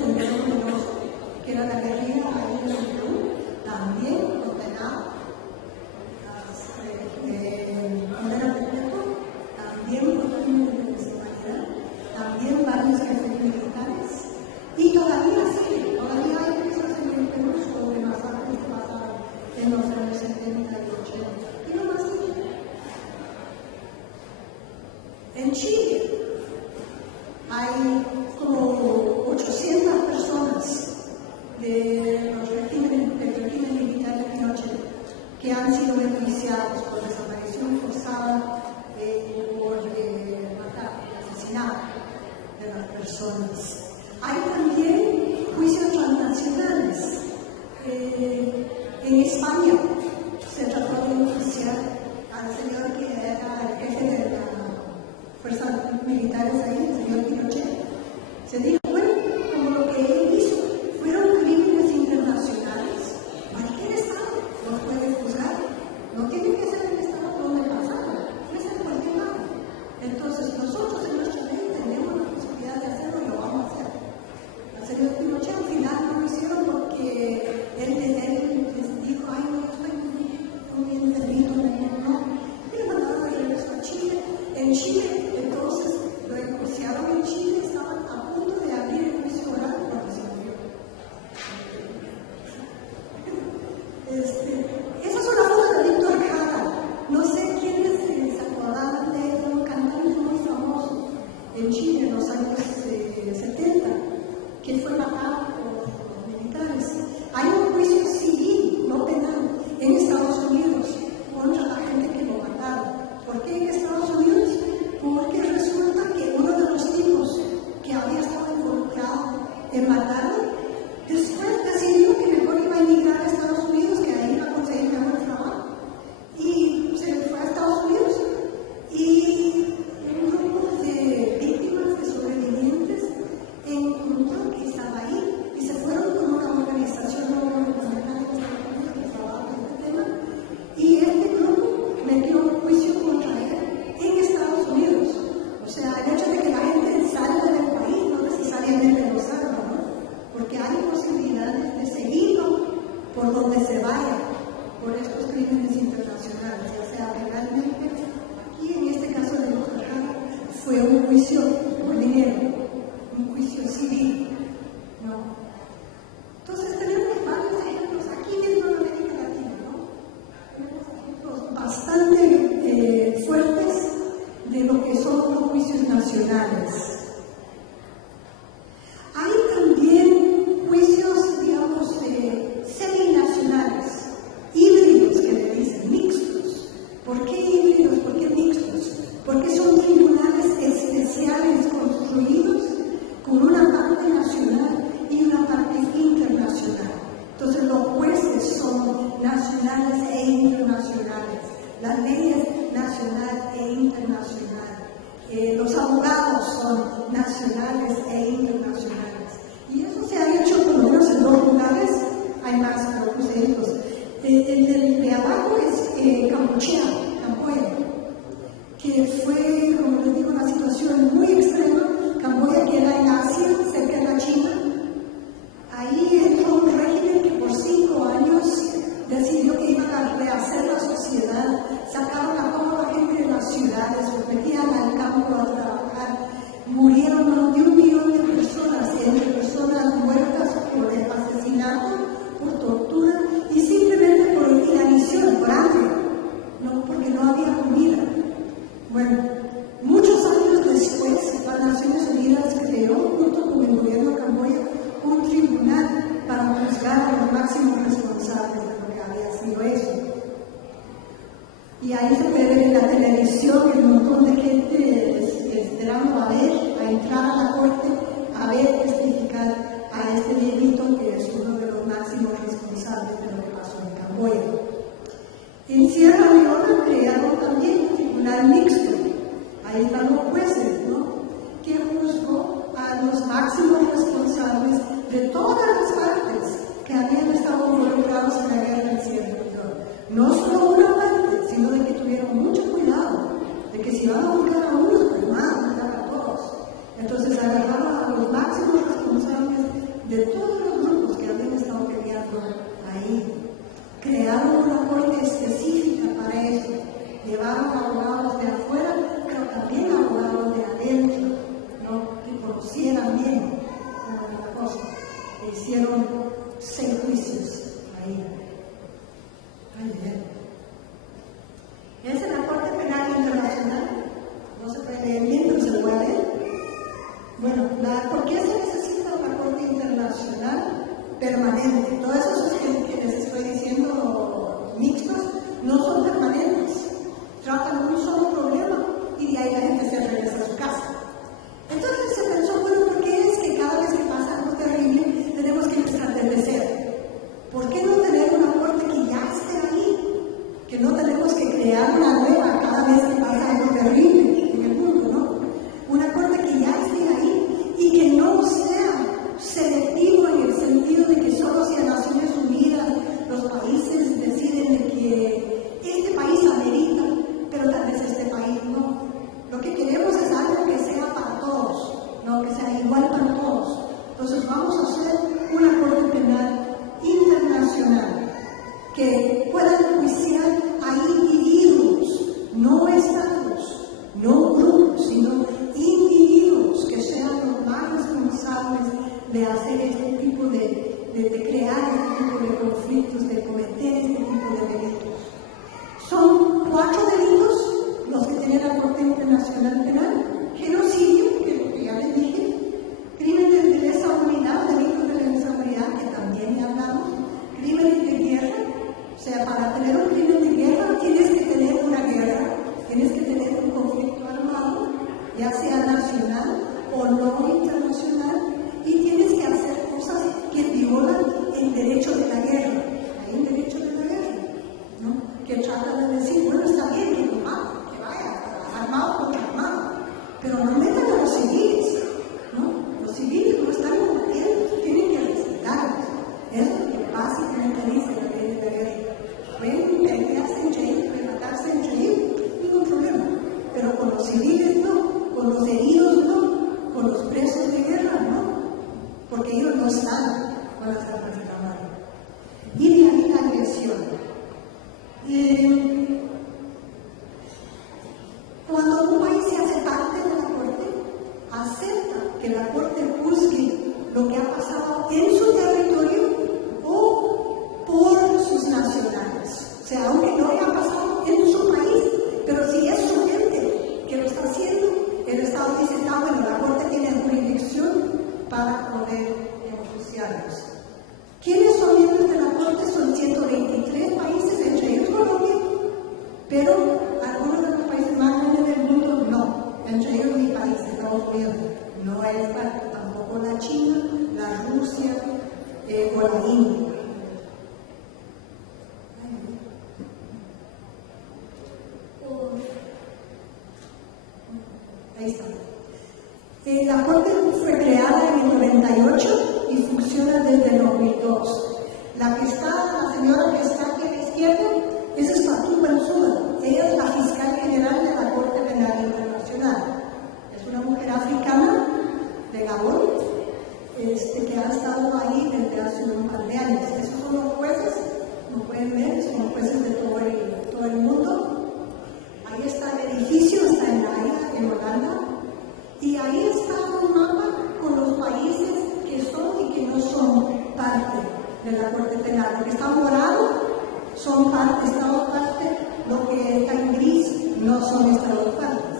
Sendero Luminoso, que era la guerrilla ahí en Perú, también condenado condena perpetua, también por crímenes de lesa humanidad, también varios jefes militares, y todavía hay presos en el Perú sobre masacres que pasaron en los años 70 y 80. ¿Qué no más sigue? En Chile hay como 800 personas del régimen militar de Pinochet que han sido enjuiciados por desaparición forzada por matar, asesinar de las personas. Hay también juicios transnacionales. En España se trató de enjuiciar al señor que era el jefe de las fuerzas militares ahí, el señor Pinochet. Se dijo, bueno, como lo que él hizo fueron crímenes internacionales, cualquier Estado los puede juzgar. No tiene que ser el Estado donde pasaron, puede ser cualquier lado. Entonces, nosotros en nuestra ley tenemos la posibilidad de hacerlo y lo vamos a hacer. Al señor Pinochet al final no lo hicieron porque él les dijo, ay, no, yo estoy muy enfermito, no. Y lo mandaron de regreso a Chile. En Chile, entonces, lo enjuiciaron en Chile, estaban a punto de abrir el juicio oral porque se murió. Esa es una foto de Víctor Jara. No sé quiénes se acordaban de él, un cantante muy famoso en Chile en los años 70, que fue matado por los militares. Hay un juicio civil, no penal, en Estados Unidos contra la gente que lo mataron. ¿Por qué en Estados Unidos? Porque resulta que uno de los tipos que había estado involucrado en matarlo, después decidió que mejor iba a emigrar a Estados Unidos, que ahí iba a conseguir mejor trabajo. Y se fue a Estados Unidos. Y un grupo de víctimas, de sobrevivientes, encontró que estaba ahí y se fueron con una organización no gubernamental de Estados Unidos que trabaja en este tema. Y este grupo metió un juicio contra él en Estados Unidos. O sea, el hecho de que la gente salga del país no necesariamente lo salva, ¿no? Porque hay posibilidades de seguirlo por donde se vaya, por estos crímenes internacionales, ya sea legalmente. Aquí, en este caso de Víctor Jara, fue un juicio por dinero, un juicio civil, ¿no? Entonces tenemos varios ejemplos aquí mismo en América Latina, ¿no? Tenemos ejemplos bastante fuertes de lo que son los juicios nacionales. Hay también juicios, digamos, seminacionales, híbridos que le dicen, mixtos. ¿Por qué híbridos? ¿Por qué mixtos? Porque son tribunales especiales construidos con una parte nacional y una parte internacional. Entonces los jueces son nacionales e internacionales, las leyes nacional e internacional. Los abogados son nacionales e internacionales. Y eso se ha hecho por lo menos en 2 lugares, hay más ejemplos. El de abajo es Camboya, que fue, como les digo, una situación muy extrema. Camboya queda en Asia, cerca de la China. Ahí entró un régimen que por 5 años decidió que iban a rehacer la sociedad, sacaron a toda la gente de las ciudades, los metían al campo a trabajar, murieron más de 1 millón de personas, entre personas muertas por asesinato, por tortura y simplemente por inanición, por hambre, no, porque no había comida. Bueno, muchos años después, las Naciones Unidas creó, junto con el gobierno de Camboya, un tribunal para juzgar a los máximos responsables de lo que había sido eso. Y ahí se puede ver en la televisión el montón de gente esperando a entrar a la corte, a ver, testificar a este viejito que es uno de los máximos responsables de lo que pasó en Camboya. En Sierra Leona crearon también un tribunal mixto. Ahí están los jueces, ¿no? Que juzgó a los máximos responsables de todas las partes que habían estado involucrados en la guerra en Sierra Leona. No solo una parte, sino de que tuvieron mucho cuidado, de que si van a juzgar a unos, pues van a juzgar a todos. Entonces hicieron 6 juicios ahí. Esa es la Corte Penal Internacional. No se puede leer bien, pero se lo voy a leer. Bueno, ¿por qué se necesita una Corte Internacional permanente? Todos esos que les estoy diciendo mixtos no son permanentes. Tratan un solo problema y de ahí la gente se regresa a su casa. Entonces se pensó, bueno, ¿por qué es que cada vez que pasa algo terrible tenemos que empezar desde cero? ¿Por qué no tener una corte que ya esté ahí? Que no tenemos que crear una nueva cada vez que pasa algo terrible en el mundo, ¿no? Una corte que ya esté ahí y que no sea selectivo en el sentido de que solo si en Naciones Unidas los países deciden de que este país amerita, pero tal vez este país no. Lo que queremos es algo que sea para todos, no que sea igual para todos. Entonces vamos a hacer una Corte Penal internacional que pueda enjuiciar a individuos, no estados, no grupos, sino individuos que sean los más responsables de hacer este tipo de crear este tipo de conflictos, de cometer este tipo de delitos. Son 4 delitos los que tiene la Corte Internacional Penal: genocidio, que es lo que ya les dije, crímenes de lesa humanidad, delitos de lesa humanidad, que también ya hablamos, crímenes de guerra. O sea, para tener un crimen de guerra tienes que tener una guerra, tienes que tener un conflicto armado, ya sea nacional o no internacional, y tienes que hacer cosas que violan el derecho de la guerra. Hay un derecho de la guerra, ¿no? Que trata de decir, bueno, está bien que lo maten, que vaya armado contra armado, pero no metan a los civiles, ¿no? Los civiles no están combatiendo, tienen que respetarlos. Eso es lo que básicamente dice la ley de la guerra. Pueden pelearse entre ellos, pueden matarse entre ellos, ningún problema, pero con los civiles no, con los heridos no, con los presos de guerra no, porque ellos no están para estar reclamando. Y de ahí la agresión. Cuando un país se hace parte de la Corte, acepta que la Corte juzgue lo que ha pasado en su territorio o por sus nacionales. O sea, aunque no haya pasado en su país, pero si es su gente que lo está haciendo, el Estado dice, está bueno, la Corte tiene jurisdicción para poder enjuiciarlos. ¿Quiénes son miembros de la Corte? Son 123 países, entre ellos Colombia, pero algunos de los países más grandes del mundo no, entre ellos mi país, Estados Unidos, no es parte, tampoco la China, la Rusia o la India. Ahí está. La Corte fue creada en el 98 y funciona desde el 2002. La señora que está aquí a la izquierda, esa es Fatou Bensouda. Ella es la fiscal general de la Corte Penal Internacional. Es una mujer africana de Gabón, que ha estado ahí desde hace un par de años. Esos son los jueces, como pueden ver, son los jueces de todo el mundo. Ahí está el edificio, está en La Haya, en Holanda. Y ahí está un mapa con los países que son y que no son parte de la Corte Penal. Lo que está morado son estados parte, lo que está en gris no son estados partes.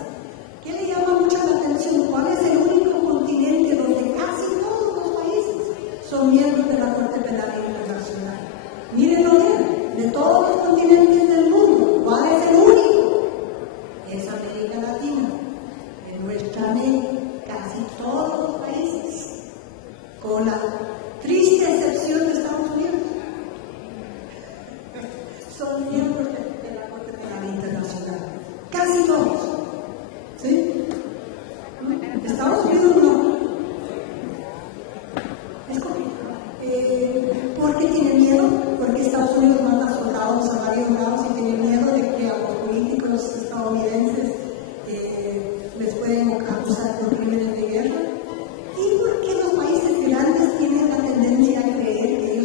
¿Qué le llama mucho la atención? ¿Cuál es el único continente donde casi todos los países son miembros de la Corte Penal Internacional? Mírenlo bien, de todos los continentes del mundo, ¿cuál es el único? Es América Latina. En nuestra América, casi todos los países, con la triste excepción de Estados Unidos, son miembros de la Corte Penal Internacional. Casi todos. ¿Sí? Estados Unidos no. Es ¿por qué tiene miedo? Porque Estados Unidos manda soldados a varios lados y tiene miedo de que a los políticos estadounidenses les pueden acusar por crímenes de guerra. ¿Y por qué los países grandes tienen la tendencia a creer que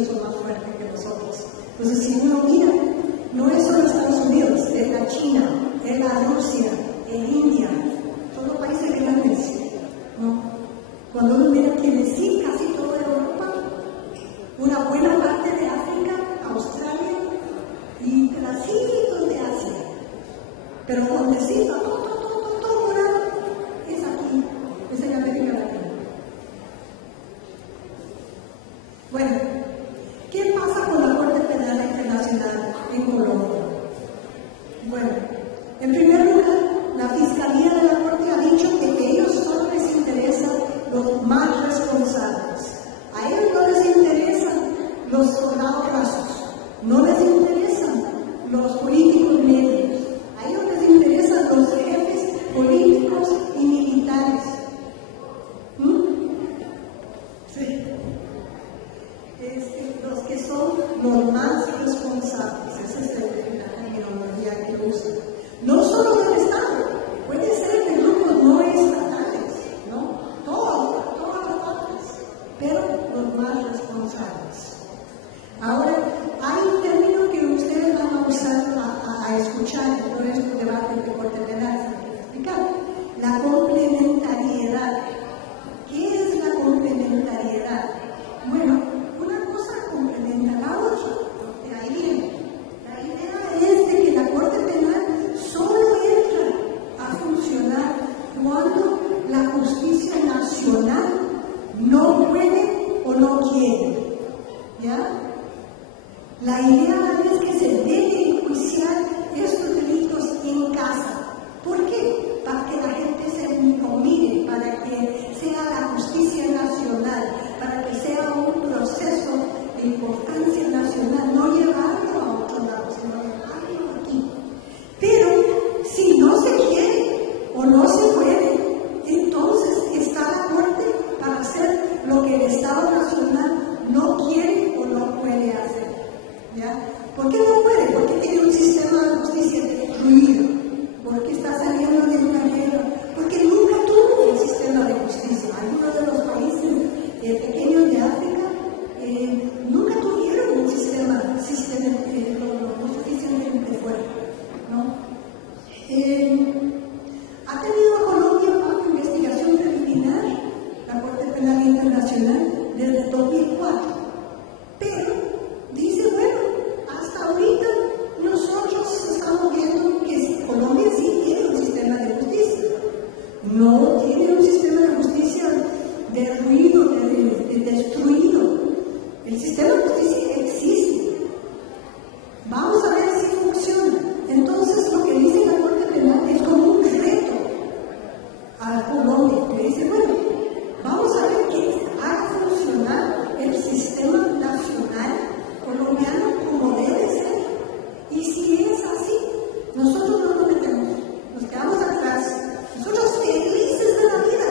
nacional no puede o no quiere. ¿Ya? La idea es que se debe enjuiciar estos delitos en casa. ¿Por qué? Para que la gente se mire, para que sea la justicia nacional, para que sea un proceso de importancia nacional, no llevarlo a otro lado, sino llevarlo aquí. Pero si no se quiere o no se puede, entonces está la Corte para hacer lo que el Estado Nacional no quiere o no puede hacer. ¿Ya? ¿Por qué no puede? Porque tiene un sistema de justicia destruido, porque está saliendo de una guerra, porque nunca tuvo un sistema de justicia. Algunos de los países pequeños de África nunca tuvieron un sistema lo suficientemente fuerte, ¿no? Ha tenido Colombia bajo investigación preliminar la Corte Penal Internacional desde 2004, pero dice, bueno, hasta ahorita nosotros estamos viendo que Colombia sí tiene un sistema de justicia, no tiene un sistema de justicia derruido, destruido. El sistema de justicia existe. Vamos a ver si funciona. Entonces, lo que dice la Corte Penal es como un reto a Colombia, que dice, bueno, vamos a ver que haga funcionar el sistema nacional colombiano como debe ser. Y si es así, nosotros no nos metemos, nos quedamos atrás, nosotros felices de la vida.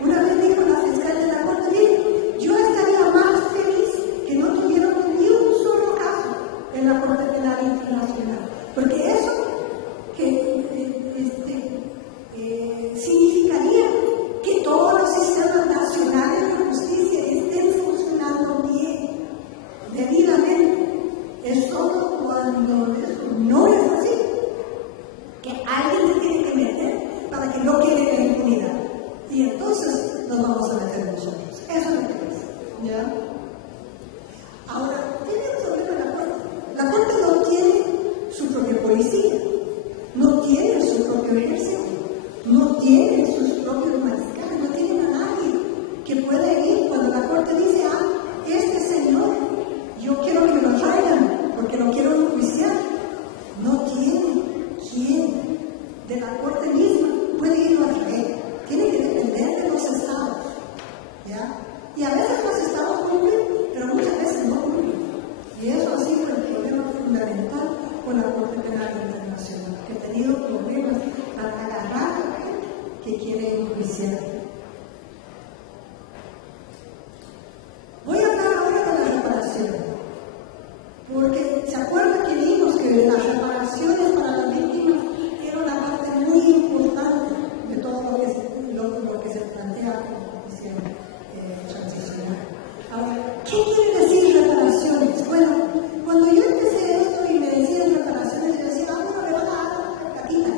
Una vez dijo la fiscal de la Corte, bien, yo estaría más feliz que no tuvieron ni un solo caso en la Corte Penal Internacional, porque eso significaría que todos los sistemas nacionales de justicia estén funcionando bien, debidamente. Es solo cuando eso no es así que alguien se tiene que meter para que no quede la impunidad. Y entonces nos vamos a meter nosotros. Eso es lo que es. ¿Ya? Ahora, tiene un problema la Corte. La Corte no tiene su propia policía, no tiene su propio ejército, no tiene sus propios mariscales, no tiene a nadie que pueda ir cuando la Corte dice, este señor, yo quiero que me lo traigan porque lo quiero enjuiciar. No tiene quien de la Corte misma puede irlo a traer. Tiene que depender de los estados. ¿Ya? Y a veces los estados cumplen, pero muchas veces no cumplen. Y eso ha sido el problema fundamental con la Corte Penal Internacional, que ha tenido problemas para agarrar a la gente que quiere enjuiciar. Voy a hablar ahora de la reparación, porque se acuerdan que vimos que las reparaciones para las víctimas era una parte muy importante de todo lo que se plantea como justicia transicional. Ahora, ¿qué quiere decir reparaciones? Bueno, cuando yo empecé esto y me decían reparaciones, yo decía, bueno, le van a dar una platita.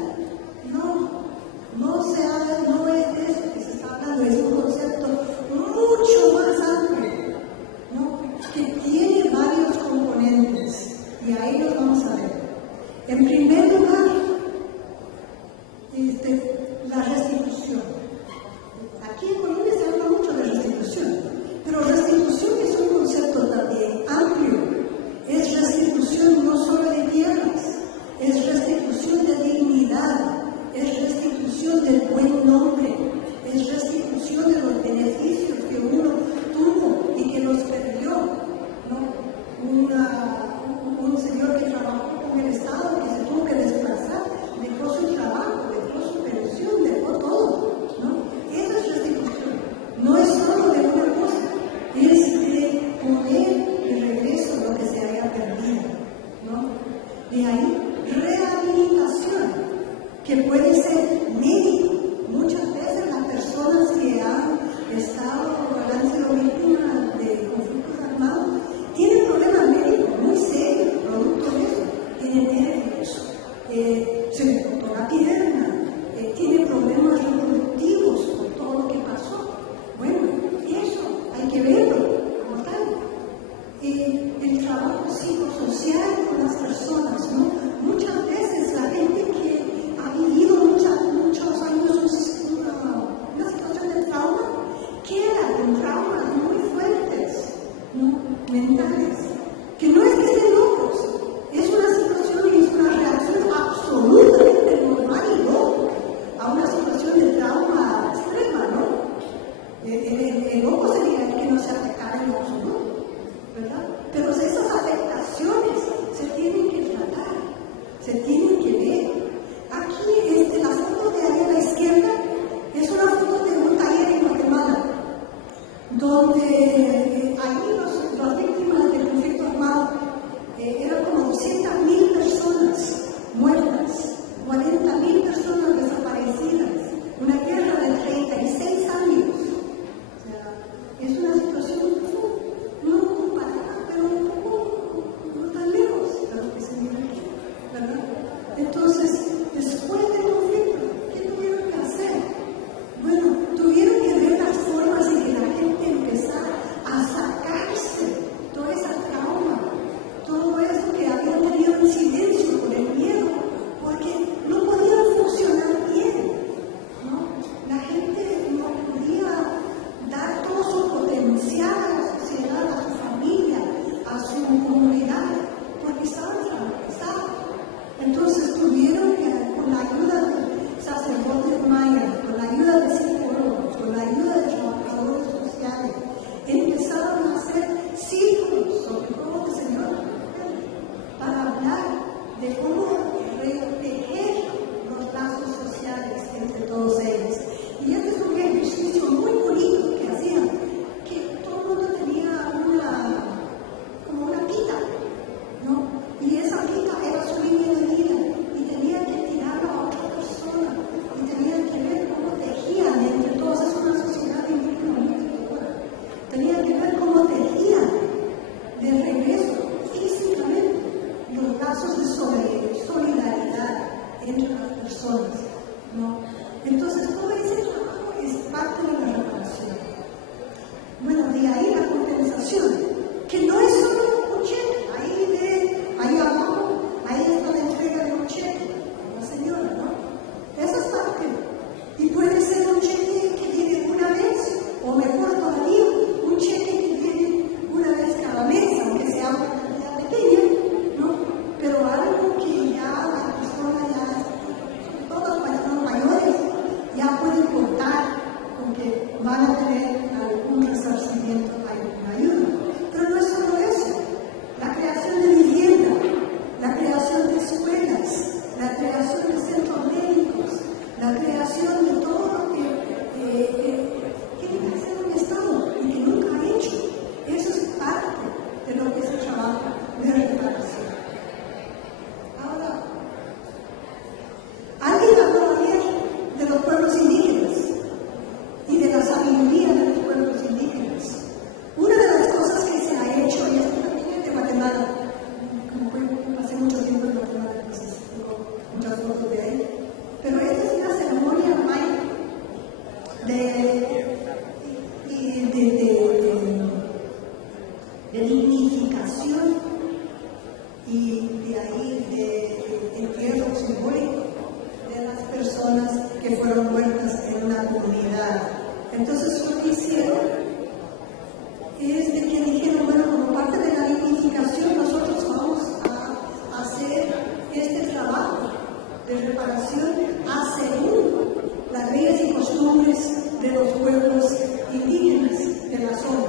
No es de eso que se está van a tener algún resarcimiento, alguna ayuda. Pero no es solo eso. La creación de vivienda, la creación de escuelas, la creación de centros médicos, la creación de todo lo que tiene que hacer un Estado y que nunca ha hecho. Eso es parte de lo que se trabaja de reparación. Ahora, alguien habló ayer de los pueblos indígenas y de la sabiduría de los pueblos indígenas. Una de las cosas que se ha hecho, y esto también es de Guatemala, como pasé mucho tiempo en Guatemala, entonces tengo muchas fotos de ahí, pero esta es una ceremonia maya de dignificación y de ahí de entierro simbólico de las personas que fueron muertas en una comunidad. Entonces lo que hicieron es de que dijeron, bueno, como parte de la dignificación nosotros vamos a hacer este trabajo de reparación según las leyes y costumbres de los pueblos indígenas de la zona.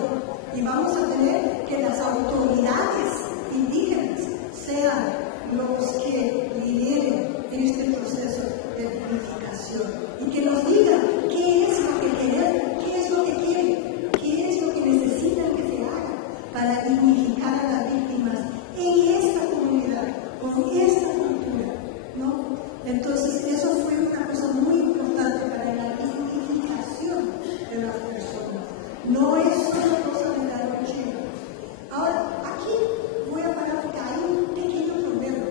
Y vamos a tener que las autoridades indígenas sean los que lideren este proceso de dignificación y que nos digan qué es lo que quieren, qué es lo que quieren, qué es lo que necesitan que se haga para dignificar a las víctimas en esta comunidad, con esta cultura, ¿no? Entonces, eso fue una cosa muy importante para la dignificación de las personas. No es una cosa de la noche. Ahora, aquí voy a parar porque hay un pequeño problema.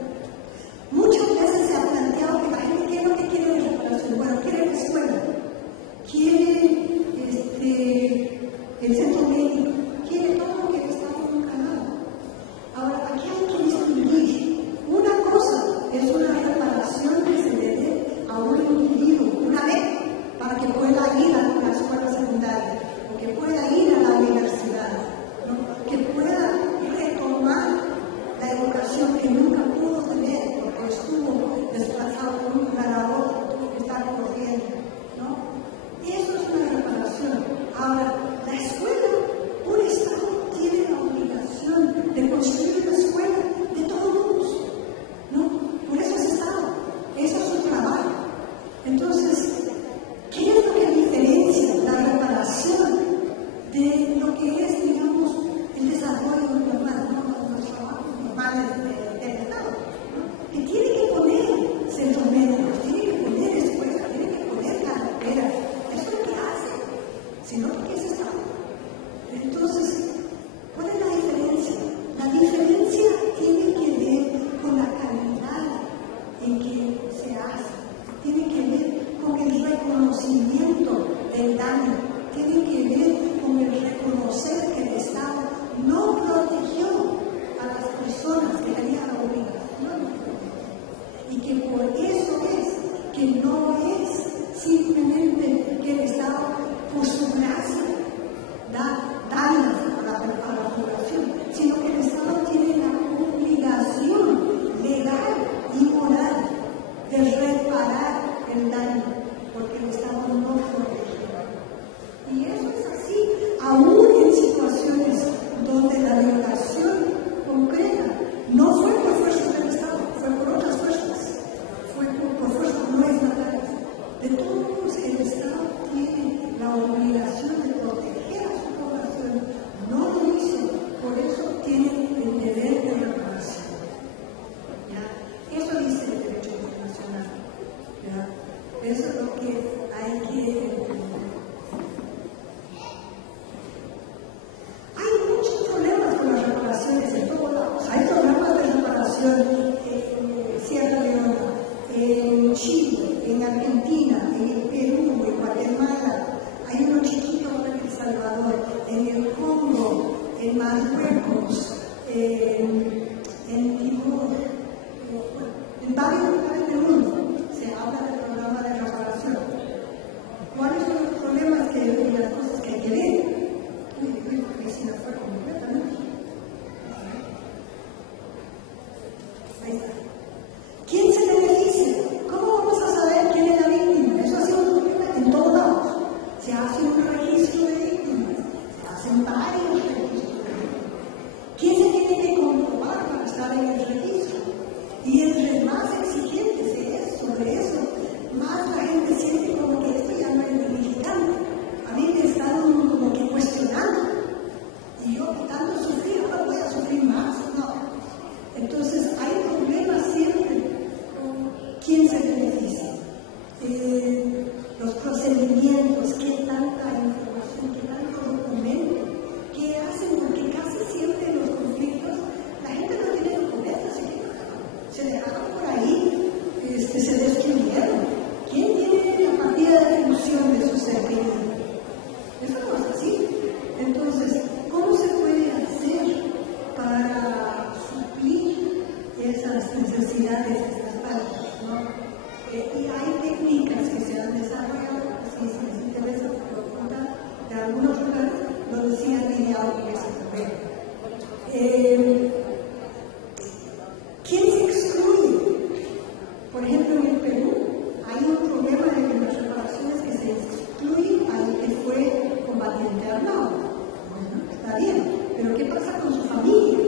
Muchas veces se ha planteado que la gente quiere lo que quiere de reparación. Bueno, quiere la escuela, quiere el centro médico, quiere todo lo que el Estado nunca ha dado. Ahora, aquí hay que distinguir. Una cosa es una reparación que se le dé a un individuo una vez para que pueda ir a una escuela secundaria o que pueda ir a la universidad, ¿no? Que pueda retomar la educación que nunca pudo tener porque estuvo desplazado de un lugar a otro, tuvo que estar corriendo, ¿no? Eso es una reparación. Ahora, la escuela, un Estado tiene la obligación de construir una escuela de todos, ¿no? Por eso es Estado, eso es su trabajo. Entonces, ¿qué es lo que diferencia la reparación de lo que es, digamos, el desarrollo normal, ¿no? Los trabajos normales del Estado, ¿no? Que tiene que poner centros médicos, tiene que poner escuelas, tiene que poner carreteras. Eso es lo que hace, sino que es Estado. Entonces, ¿cuál es la diferencia? La diferencia tiene que ver con la calidad en que se hace, tiene que ver con el reconocimiento del daño, tiene que ver con el reconocer que el Estado no protegió a las personas que tenían la obligación de proteger. Y que por eso es que no es simplemente que el Estado, por su gracia, da daños a la población, sino que el Estado tiene la obligación legal y moral de reparar el daño, porque el Estado no protegió. Y eso es así, aún en situaciones donde la violación concreta no fue por fuerzas del Estado, fue por otras fuerzas, fue por fuerzas no estatales. De todos modos, el Estado tiene la obligación de proteger a su población, no lo hizo, por eso tiene el deber de reparación. ¿Ya? Eso dice el derecho internacional. ¿Ya? Eso es lo que hay que entender. Hay muchos problemas con las reparaciones en todos lados. Hay programas de reparación en Sierra Leona, en Chile, en Argentina, en el Perú, en Guatemala. Hay uno chiquito ahora en El Salvador, en el Congo, en Marruecos, en Timor, en varios lugares del mundo se habla del programa de reparación. ¿Cuáles son los problemas y las cosas que hay que ver? Mi vecina fue completamente. Ahí está. ¿Quién se beneficia? ¿Cómo vamos a saber quién es la víctima? Eso ha sido un problema en todos lados. Se hace un registro registro de víctimas, se hacen varios registros de víctimas. ¿Quién se tiene que comprobar para estar en el registro? Y entre más exigente se es sobre eso, más la gente siente como que esto ya no es dignificante. A mí me están como que cuestionando. Y yo, que tanto sufrí, ahora voy a sufrir más. No. Entonces, hay problemas siempre con quién se beneficia. Los procedimientos, qué tanta información, qué tanto documento, qué hacen, porque casi siempre en los conflictos la gente no tiene documentos, se dejaron por ahí, se destruyeron. ¿Quién tiene la partida de función de su ser querido? Eso no es así. Entonces, ¿cómo se puede hacer para suplir esas necesidades de estas partes, ¿no? Y hay técnicas que se han desarrollado, si les interesa, puedo contar de algunos lugares, lo decía Lidia Álvarez también. ¿Quién se excluye? Por ejemplo, en el Perú hay un problema de que en las reparaciones que se excluye al que fue combatiente armado. Bueno, está bien, pero ¿qué pasa con su familia?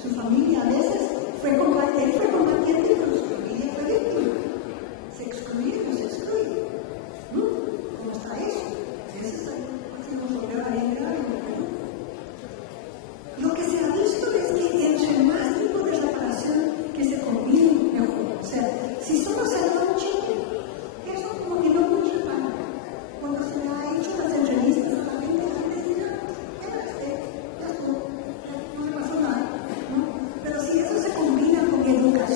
Su familia a veces fue combatiente, pero su familia fue víctima. ¿Se excluye o no se excluye? ¿Cómo está eso? Ese es un problema bien grave en el Perú. Lo que se ha visto es que entre más tipos de reparación que se combinen, mejor. O sea, si solo se da un cheque, eso como que no mucho para. Cuando se le ha hecho las entrevistas a la gente dice, ya estuvo, no le pasó nada, ¿no? Pero si eso se combina con educación,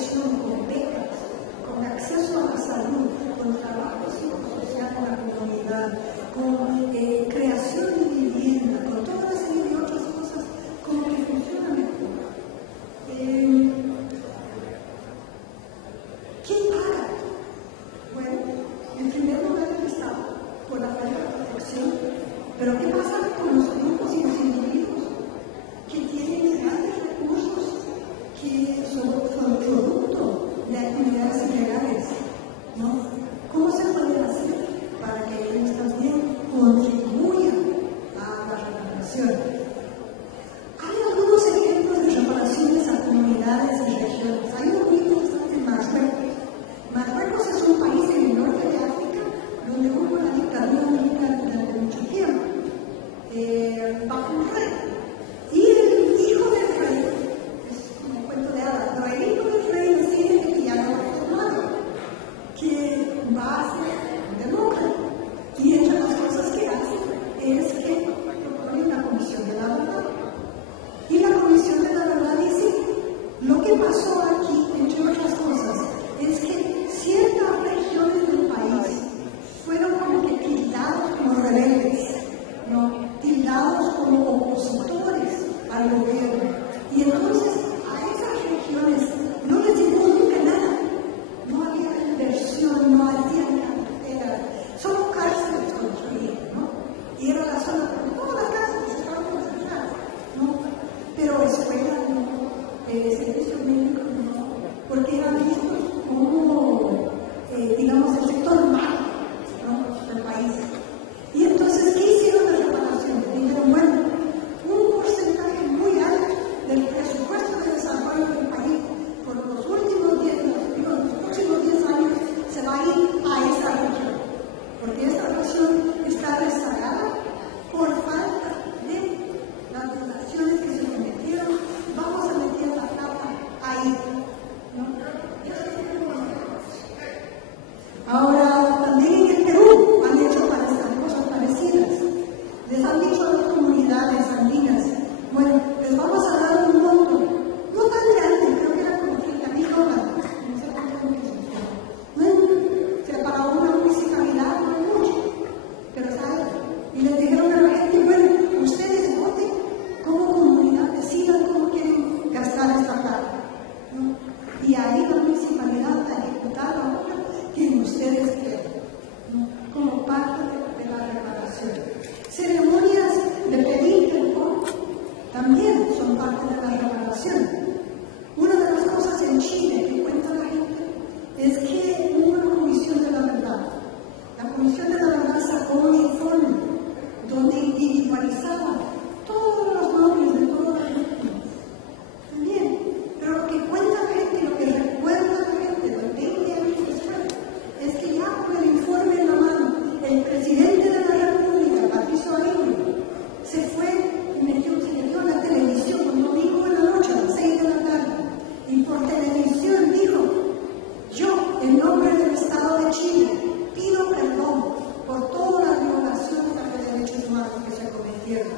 tierra.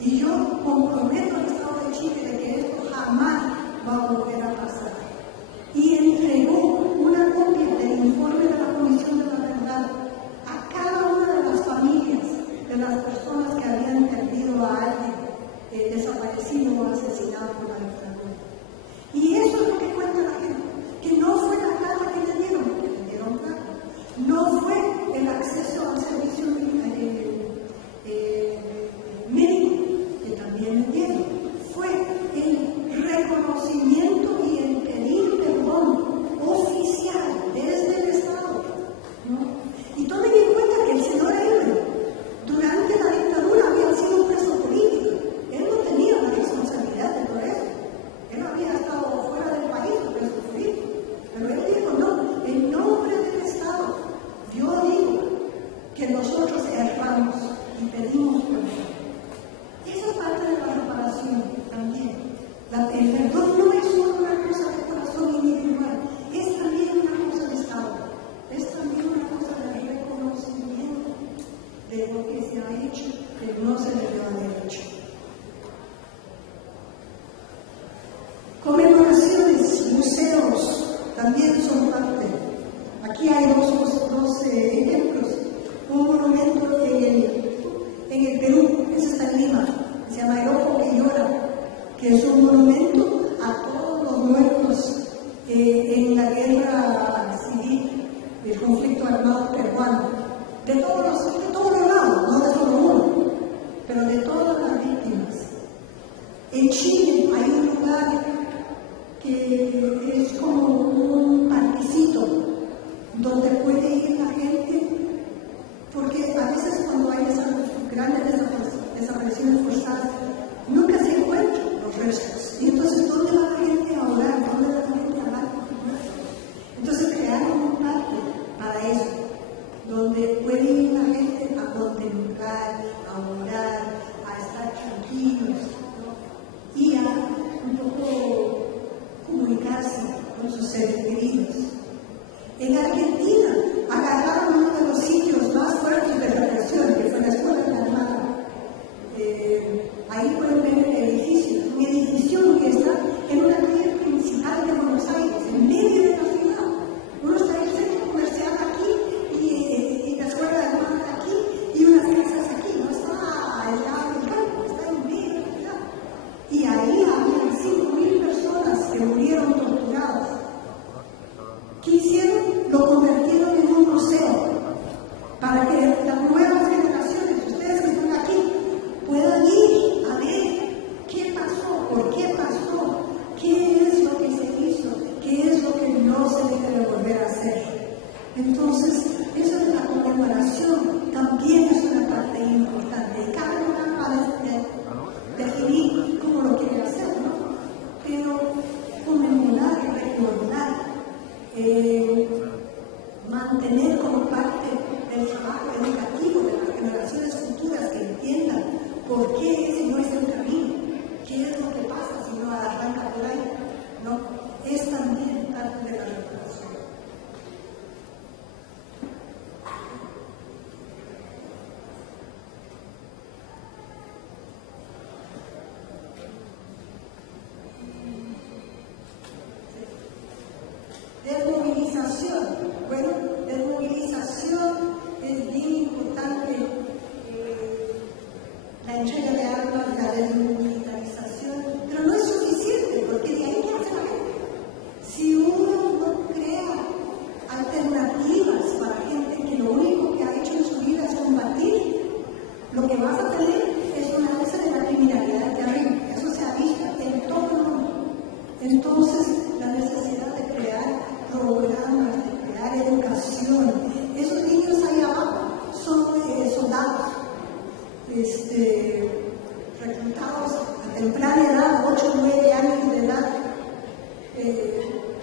Y yo comprometo al Estado de Chile de que esto jamás va a volver a pasar. Y entregó una copia del informe de la Comisión de la Verdad a cada una de las familias de las personas que habían perdido a alguien desaparecido o asesinado por la dictadura. Y eso es lo que cuenta la gente, que no fue la plata que le dieron, porque le dieron plata, no fue el acceso al servicio médico, que también le dieron, fue el reconocimiento y el pedir perdón oficial desde el Estado, ¿no? Y tomen en cuenta que el señor Euler, durante la dictadura, había sido preso político. Él no tenía la responsabilidad de todo eso. Él había estado fuera del país, preso político. Pero él dijo, no, en nombre del Estado, yo digo que nosotros erramos y pedimos perdón. Esa es parte de la reparación también. El perdón no es solo una cosa de corazón individual, es también una cosa de Estado, es también una cosa de reconocimiento de lo que se ha hecho, que no se debió haber hecho. Conmemoraciones, museos, también son parte. Aquí hay dos ejemplos. Un monumento en el Perú, ese está en Lima, se llama El Ojo que Llora, que es un monumento a todos los muertos en la guerra civil, el conflicto armado peruano, de todos los lados, no de solo uno, pero de todas las víctimas. En Chile hay un lugar que es como un parquecito donde puede ir la gente, porque a veces cuando hay esas grandes desapariciones forzadas, nunca se encuentran los restos. Y entonces, ¿dónde va la gente a orar? ¿Dónde va la gente a hablar? Entonces crearon un parque para eso, donde puede ir la gente a contemplar, a orar, a estar tranquilos, ¿no? Y a un poco comunicarse con sus seres queridos. En Argentina agarraron uno de los sitios más fuertes de represión, que fue la Escuela de la Armada. Ahí pueden ver el edificio, un edificio que está en una calle principal de Buenos Aires, en medio de la ciudad. Uno está en el centro comercial aquí y la Escuela de la Armada aquí y unas casas aquí. No está al lado del campo, está en medio de la ciudad. Y ahí había 5.000 personas que murieron torturadas. ¿Qué hicieron? Lo convirtieron en un museo para que las nuevas generaciones, ustedes que están aquí, puedan ir a ver qué pasó, por qué pasó, qué es lo que se hizo, qué es lo que no se debe volver a hacer. Entonces, eso de la conmemoración también es una parte importante. Y cada uno va a definir cómo lo quiere hacer, ¿no? Pero conmemorar y recordar, mantener como parte del trabajo educativo de las generaciones futuras que entiendan por qué ese no es el camino, qué es lo que pasa si no arranca por ahí, ¿no? Es también parte de la recuperación. Desmovilización. Bueno, desmovilización es bien importante. La entrega de armas, la desmilitarización, pero no es suficiente, porque de ahí qué hace la gente. Si uno no crea alternativas para gente que lo único que ha hecho en su vida es combatir, lo que vas a tener es una alza de la criminalidad terrible. Eso se ha visto en todo el mundo. Entonces, la necesidad de crear programas, de crear educación. Esos niños ahí abajo son soldados, reclutados a temprana edad, 8 o 9 años de edad,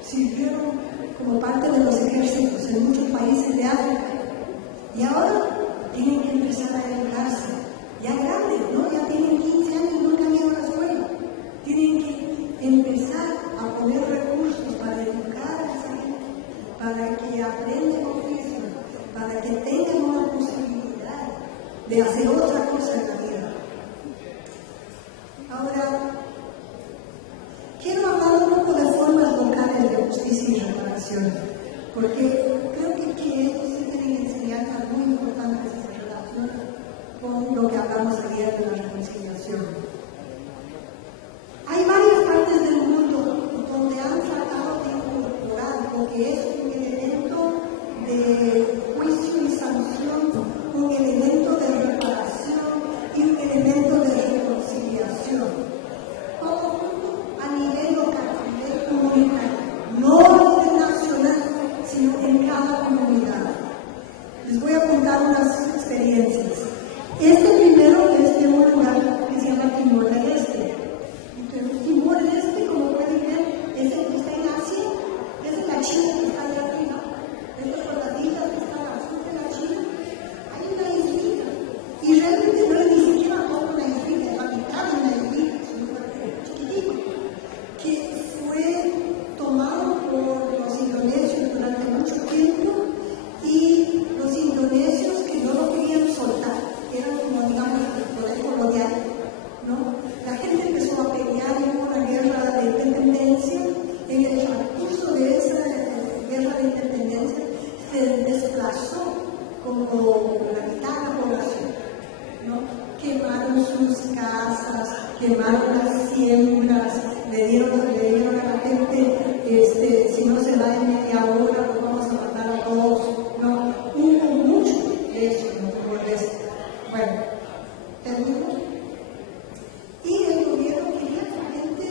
sirvieron como parte de los ejércitos en muchos países de África. Y ahora tienen que empezar a educarse. Ya grandes, ¿no? Ya tienen 15 años y nunca han ido a la escuela. Tienen que empezar a poner recursos para educar a esa gente, para que aprendan oficio, para que tengan una posibilidad de hacer otra cosa en la vida. Ahora, quiero hablar un poco de formas locales de justicia y reparación, porque creo que ellos sí tienen enseñanzas muy importantes en relación con lo que hablamos ayer de la reconciliación. Hay varias partes del mundo donde han tratado de incorporar lo que es un elemento de juicio y sanción, un elemento de reparación y un elemento de reconciliación. Todo junto a nivel local, a nivel comunitario, no a nivel nacional, sino en cada comunidad. Les voy a contar unas experiencias. Este primero es de un lugar que se llama Timor del Este. Entonces, Timor del Este, como pueden ver, es el que está en Asia, es la China que está allá arriba, es la soldadita que está al sur de la China. Hay una islita, y realmente no es ni siquiera toda una islita, es la mitad de una islita, es un lugar chiquitito, que fue tomado por los indonesios durante mucho tiempo, y los indonesios que no lo querían soltar, eran como, digamos, el poder colonial, ¿no? La gente empezó a pelear en una guerra de independencia. En el transcurso de esa guerra de independencia se desplazó como la mitad de la población, ¿no? Quemaron sus casas, quemaron las siembras, le dieron a la gente, si no se va en media hora, pues vamos a matar a todos, ¿no? Hubo mucho de eso, ¿no? Por eso. Bueno, termino. Y el gobierno quería que la gente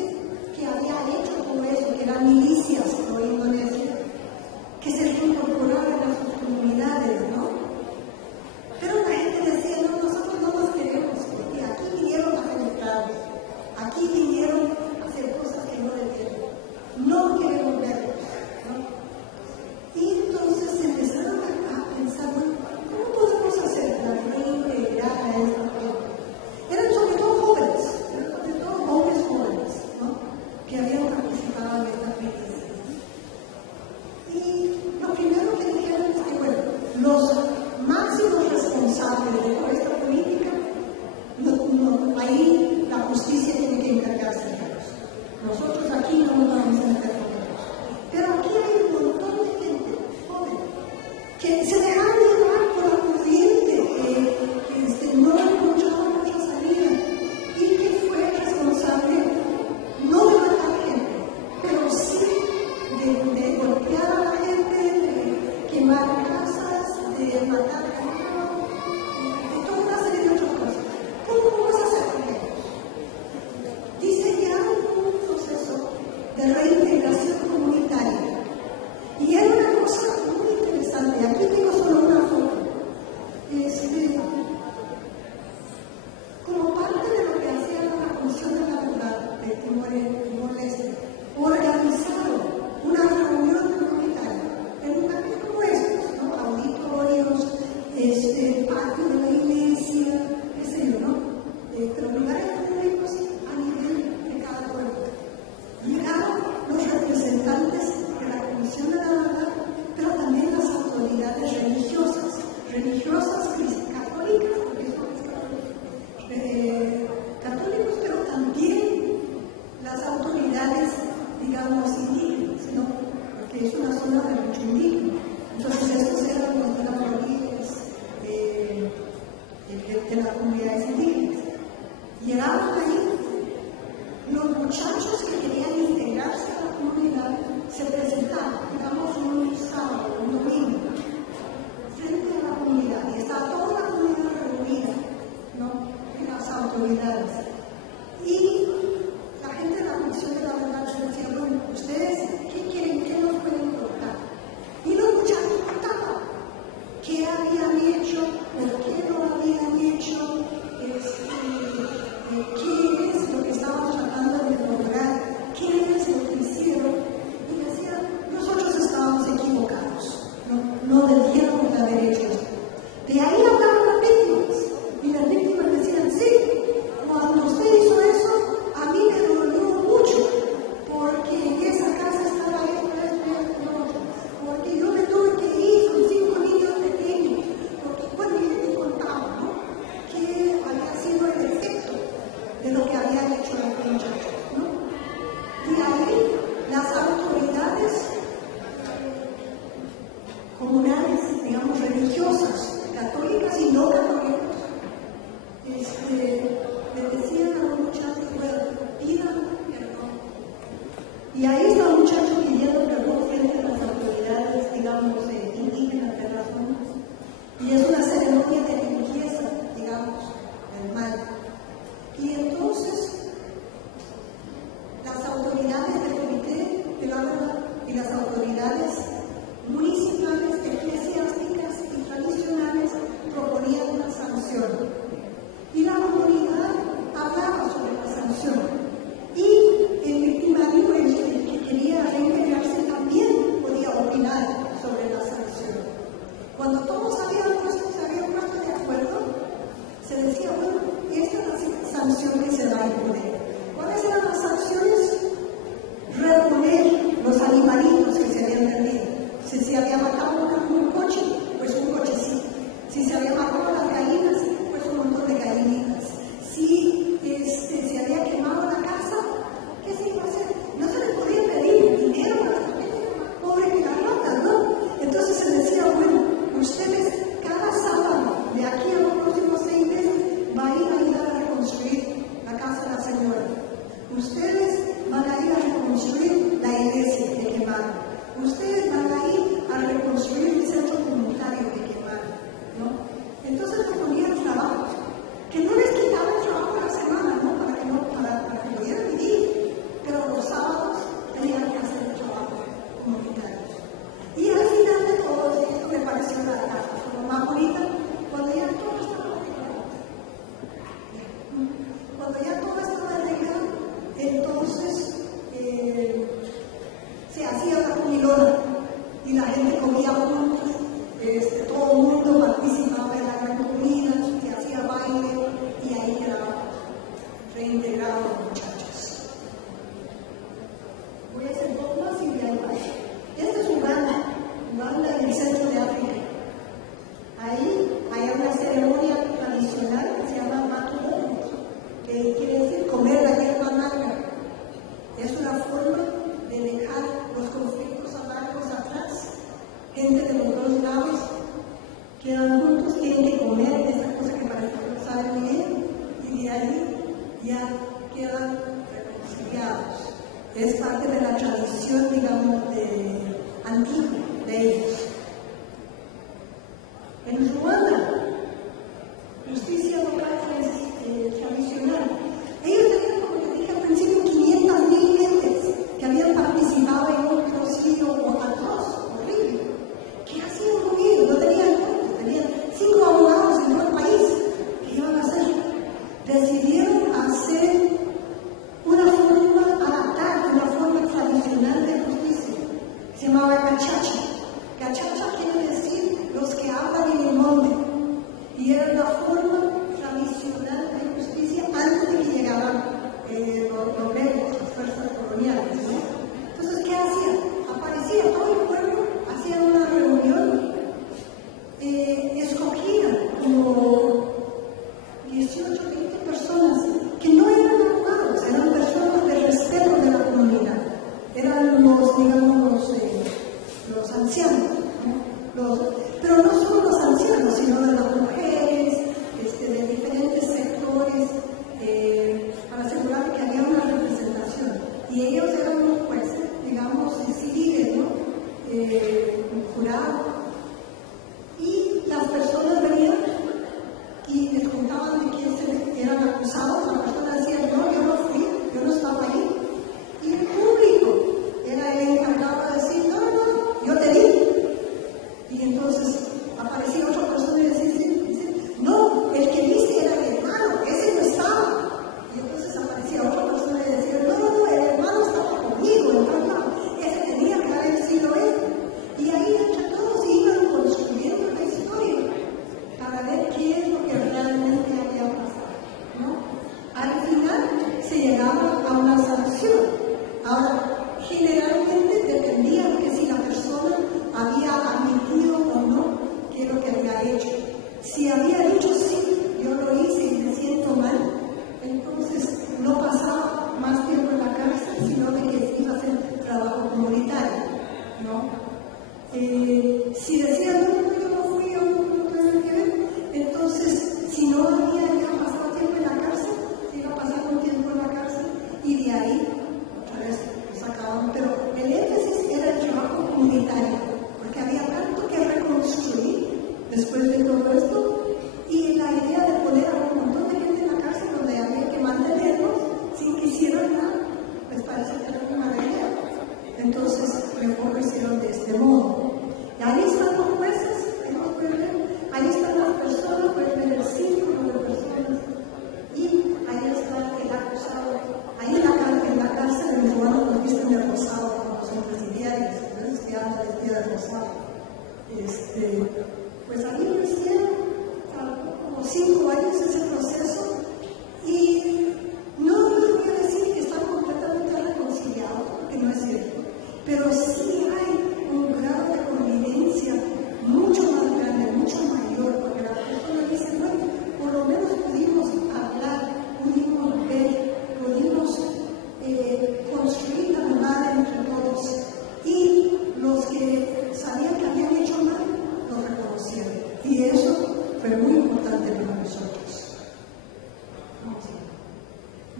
que había hecho todo eso, que eran milicias por Indonesia, que se reincorporaran a sus comunidades, ¿no? Pero la gente decía, no, nosotros no los queremos, porque aquí vinieron a penetrarnos, aquí vinieron a hacer cosas que no debieron, no queremos verlos, ¿no? Y entonces se empezaron a pensar, bueno, ¿cómo podemos hacer para reintegrar a esta gente? Eran sobre todo jóvenes, ¿no? Que habían participado en esta crisis. Y lo primero que dijeron es que, bueno, los máximos responsables de toda esta política, ahí la justicia tiene que encargarse de ellos. Nosotros aquí no nos vamos a meter con ellos. Pero aquí hay un montón de gente joven que se dejaron llevar por la corriente, que no encontraban mucha salida, y que fue responsable no de matar gente, pero sí de golpear a la gente, de quemar casas, de matar ganado, de toda una serie de otras cosas. ¿Cómo vamos a hacer con ellos? Diseñaron un proceso de reintegración comunitaria. Y era una cosa muy interesante. Aquí tengo solo una foto. Como parte de lo que hacía la Comisión de la Verdad de Timor-Leste, organizaron una reunión comunitaria en lugares como estos, ¿no? Auditorios, patio de la iglesia, qué sé yo, ¿no? Pero lugares públicos a nivel de cada pueblo. Llegaron los representantes de la Comisión de la Verdad, pero también las autoridades religiosas católicas, porque son católicos, pero también las autoridades, digamos, indígenas, ¿no? Porque es una zona de mucho indígena. Entonces, estos eran los orígenes de las comunidades indígenas. Llegaban ahí, los muchachos que querían integrarse a la comunidad se presentaban, digamos, un sábado, un domingo, frente a la comunidad, y estaba toda la comunidad reunida, ¿no? En las autoridades. Y la gente de la Comisión de la Verdad se decía, bueno, ¿ustedes qué quieren? ¿Qué nos pueden contar? Y los muchachos contaban qué habían hecho, por qué no habían hecho, qué es lo que estaban tratando de lograr, qué es lo que hicieron. Y decían, nosotros estábamos equivocados, no debíamos haber hecho esto. De ahí a Y ahí está un muchacho pidiendo perdón frente a las autoridades, digamos, indígenas de las zonas. Y es una ceremonia de limpieza, digamos, del mal. Y entonces, las autoridades del comité de la verdad y las autoridades municipales, eclesiásticas y tradicionales proponían una sanción. Y la comunidad hablaba sobre la sanción. Y el victimario, el que quería reintegrarse, también podía opinar sobre la sanción. Cuando todos se habían puesto de acuerdo, se decía, bueno, esta es la sanción que se va a imponer. ¿Cuáles eran las sanciones? Reponer los animalitos que se habían perdido. Si se había matado un coche, pues un cochecito. Si se había matado las gallinas, pues un montón de gallinitas. Si se había quemado la casa, ¿qué se iba a hacer? No se le podía pedir dinero a la gente pobre que la rata, ¿no? Entonces se decía, bueno, ustedes cada sábado, de aquí a los próximos 6 meses, van a ir a ayudar a reconstruir la casa de la señora. Ustedes van a ir a reconstruir la iglesia que quemaron. Ustedes van a ir a reconstruir el centro comunitario que quemaron, ¿no? Entonces les ponían trabajo, que no les quitaban trabajo a la semana, ¿no? Para que pudieran vivir, pero los sábados tenían que hacer el trabajo comunitario. Y al final de todo esto me pareció la cosa más bonita, cuando ya todo estaba arreglado. Cuando ya todo estaba arreglado, entonces se hacía la comilona y la gente comía juntos, todo el mundo participaba en la gran comida, se hacía baile y ahí quedaban reintegrados los muchachos. Voy a hacer un poco más y voy a ir. Este es Uganda en el centro de África. Ahí hay una ceremonia tradicional que se llama Matumo, que quiere decir comer la hierba amarga. Es una forma de dejar los conflictos amargos atrás. Gente de los dos lados quedan juntos, tienen que comer esa cosa que parece que no saben bien, y de ahí ya quedan reconciliados. Es parte de la tradición, digamos, antigua de ellos. En Ruanda, justicia local tradicional. Ellos tenían, como les dije al principio, 500.000 gentes que habían participado en un genocidio atroz, horrible. ¿Qué hacían con ellos? No tenían cuentos, tenían 5 abogados en todo el país. ¿Qué iban a hacer? Decidieron hacer una forma tradicional de justicia. Se llamaba cachacha. Cachacha quiere decir los que hablan en el monte. Y era la forma tradicional de justicia antes de que llegaran los negros, las fuerzas coloniales, ¿no? Entonces, ¿qué hacían? Aparecía todo el pueblo, hacían una reunión, escogían como 18, 20 personas que no eran abogados, eran personas de respeto de la comunidad. Eran los, digamos, los ancianos, ¿no? Pero no solo los ancianos, sino de las mujeres, de diferentes sectores, para asegurar que había una representación. Y ellos eran los jueces, digamos, civiles, ¿no? Un jurado. Y las personas venían y les contaban de quién se les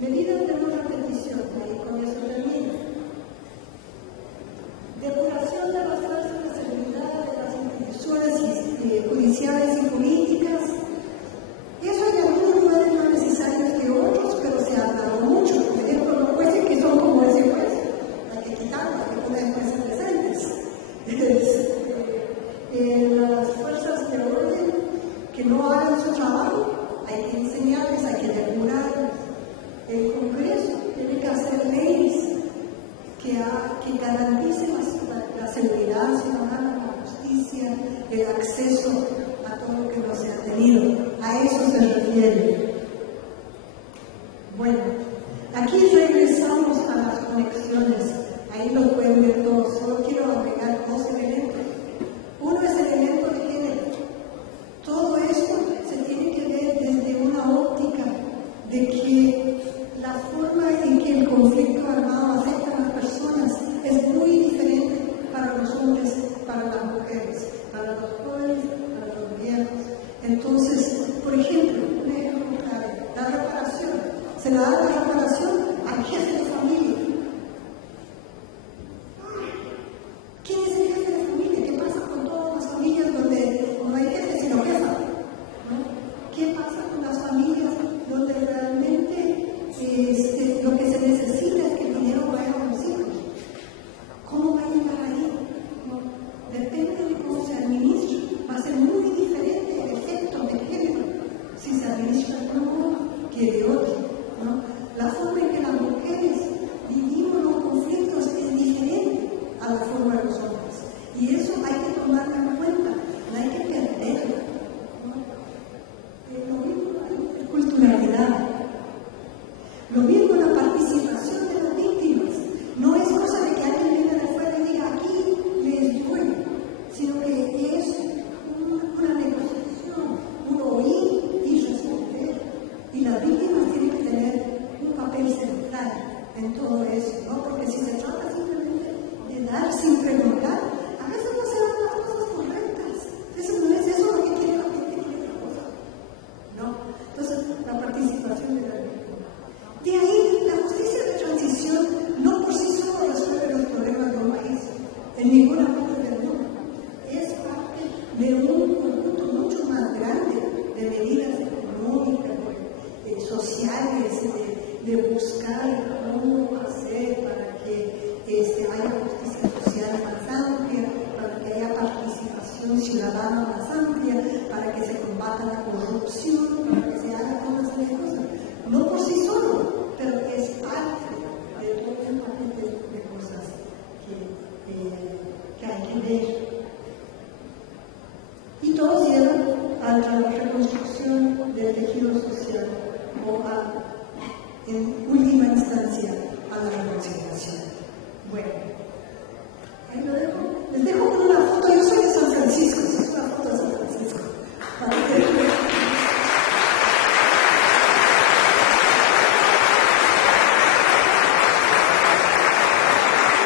Medidas de no repetición, ahí con eso termino. Depuración de las fuerzas de seguridad de las instituciones judiciales y políticas. Eso hay algunos lugares más necesarios que otros, pero se ha dado mucho. Por ejemplo, los jueces que son como ese juez, hay que quitarlos, hay que poner jueces presentes. Las fuerzas de orden que no hagan su trabajo, hay que enseñarles, hay que depurar. El Congreso tiene que hacer leyes que garanticen la seguridad ciudadana, la justicia, el acceso a todo lo que no se ha tenido. A eso se refiere. Bueno, aquí regresamos a las conexiones. Ahí lo pueden ver todos. Solo quiero agregar dos elementos. Uno es el elemento de género. Todo esto se tiene que ver desde una óptica de que la forma en que el conflicto armado afecta a las personas es muy diferente para los hombres, para las mujeres, para los jóvenes, para los viejos. Entonces, por ejemplo, un ejemplo claro, la reparación. Se le da la reparación al jefe de familia. ¿Quién es el jefe de familia? ¿Qué pasa con todas las familias donde no hay jefe sino jefa? ¿No? ¿Qué pasa con las familias donde realmente lo que se necesita es que el dinero vaya a los hijos? ¿Cómo va a llegar ahí? ¿No? Depende de cómo se administra. Va a ser muy diferente el efecto de género si se administra de una forma que de otra, ¿no? La forma en que las mujeres vivimos los conflictos es diferente a la forma de los hombres. Y eso hay que tomarlo en cuenta, no hay que perderlo, ¿no? Lo mismo la culturalidad. Lo mismo la participación de las víctimas. No es cosa de que alguien venga de afuera y diga aquí les doy, sino que es una negociación, un oír y responder. Y las víctimas tienen que tener un papel central en todo eso, ¿no? Porque si se trata simplemente de dar sin preguntar, a veces no se dan las cosas correctas. Eso no es eso lo que quiere la gente, quiere otra cosa, ¿no? Entonces, la participación de la víctima. De ahí, la justicia de transición no por sí solo resuelve los problemas de un país, en ninguna parte del mundo. Es parte de un conjunto mucho más grande de medidas económicas, sociales, de buscar cómo hacer para que haya justicia social más amplia, para que haya participación ciudadana más amplia, para que se combata la corrupción, para que se haga todas esas cosas. No por sí solo, pero es parte de todo un paquete de cosas que hay que ver. Y todos llevan a la reconstrucción del tejido social o en última instancia a la reconciliación. Bueno, ahí lo dejo. Les dejo con una foto. Yo soy